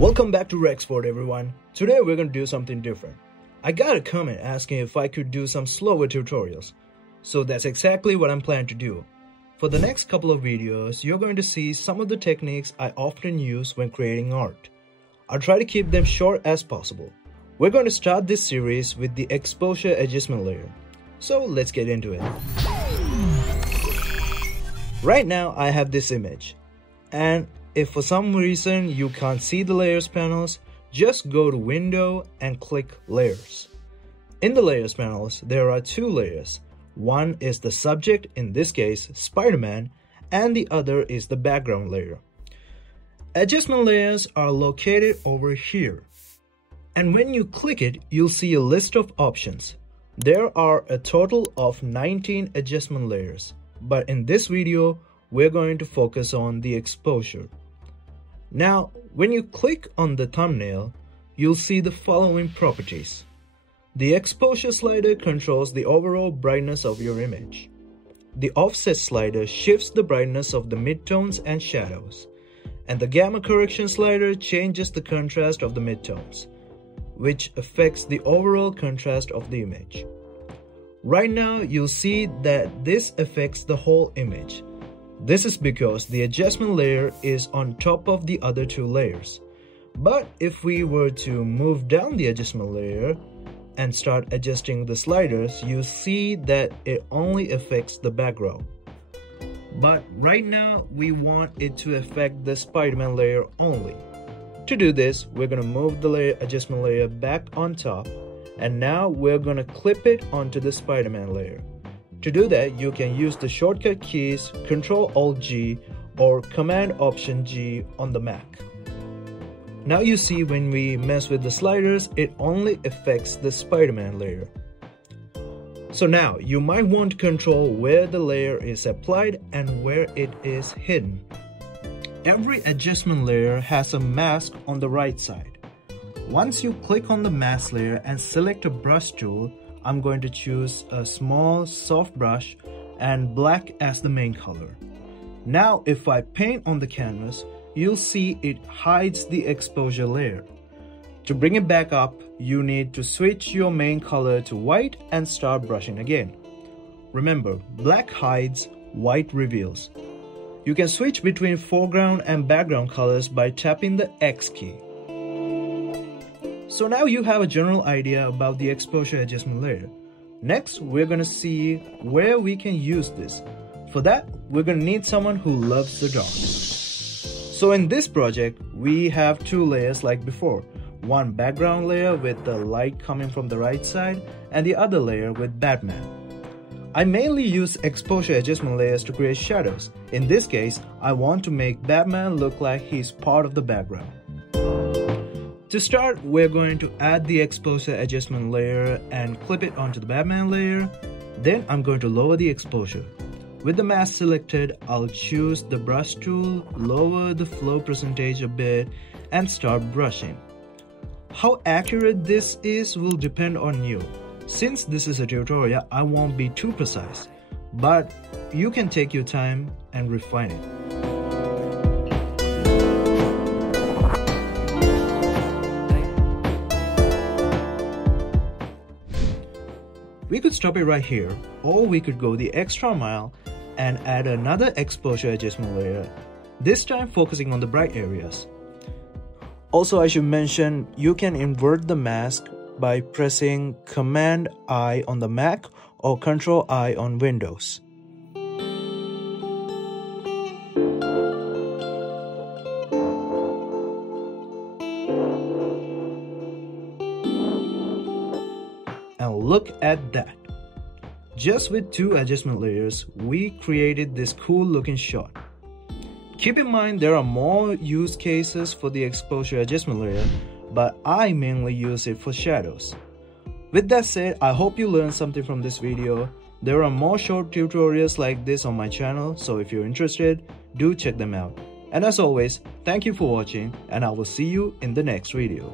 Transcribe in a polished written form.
Welcome back to Rexport everyone. Today we're going to do something different. I got a comment asking if I could do some slower tutorials. So that's exactly what I'm planning to do. For the next couple of videos, you're going to see some of the techniques I often use when creating art. I'll try to keep them short as possible. We're going to start this series with the exposure adjustment layer. So let's get into it. Right now I have this image, and if for some reason you can't see the layers panels, just go to Window and click Layers. In the layers panels, there are two layers. One is the subject, in this case Spider-Man, and the other is the background layer. Adjustment layers are located over here. And when you click it, you'll see a list of options. There are a total of 19 adjustment layers, but in this video, we're going to focus on the exposure. Now, when you click on the thumbnail, you'll see the following properties. The exposure slider controls the overall brightness of your image. The offset slider shifts the brightness of the midtones and shadows. And the gamma correction slider changes the contrast of the midtones, which affects the overall contrast of the image. Right now, you'll see that this affects the whole image. This is because the adjustment layer is on top of the other two layers. But if we were to move down the adjustment layer and start adjusting the sliders, you see that it only affects the background. But right now, we want it to affect the Spider-Man layer only. To do this, we're going to move the adjustment layer back on top, and now we're going to clip it onto the Spider-Man layer. To do that, you can use the shortcut keys Ctrl-Alt-G or Command-Option-G on the Mac. Now you see when we mess with the sliders, it only affects the Spider-Man layer. So now, you might want to control where the layer is applied and where it is hidden. Every adjustment layer has a mask on the right side. Once you click on the mask layer and select a brush tool, I'm going to choose a small soft brush and black as the main color. Now if I paint on the canvas, you'll see it hides the exposure layer. To bring it back up, you need to switch your main color to white and start brushing again. Remember, black hides, white reveals. You can switch between foreground and background colors by tapping the X key. So now you have a general idea about the exposure adjustment layer. Next, we're going to see where we can use this. For that, we're going to need someone who loves the dark. So in this project, we have two layers like before. One background layer with the light coming from the right side, and the other layer with Batman. I mainly use exposure adjustment layers to create shadows. In this case, I want to make Batman look like he's part of the background. To start, we're going to add the exposure adjustment layer and clip it onto the Batman layer. Then I'm going to lower the exposure. With the mask selected, I'll choose the brush tool, lower the flow percentage a bit, and start brushing. How accurate this is will depend on you. Since this is a tutorial, I won't be too precise, but you can take your time and refine it. We could stop it right here, or we could go the extra mile and add another exposure adjustment layer, this time focusing on the bright areas. Also, I should mention, you can invert the mask by pressing Command-I on the Mac or Ctrl-I on Windows. And look at that. Just with two adjustment layers, we created this cool looking shot. Keep in mind there are more use cases for the exposure adjustment layer, but I mainly use it for shadows. With that said, I hope you learned something from this video. There are more short tutorials like this on my channel, so if you're interested, do check them out. And as always, thank you for watching, and I will see you in the next video.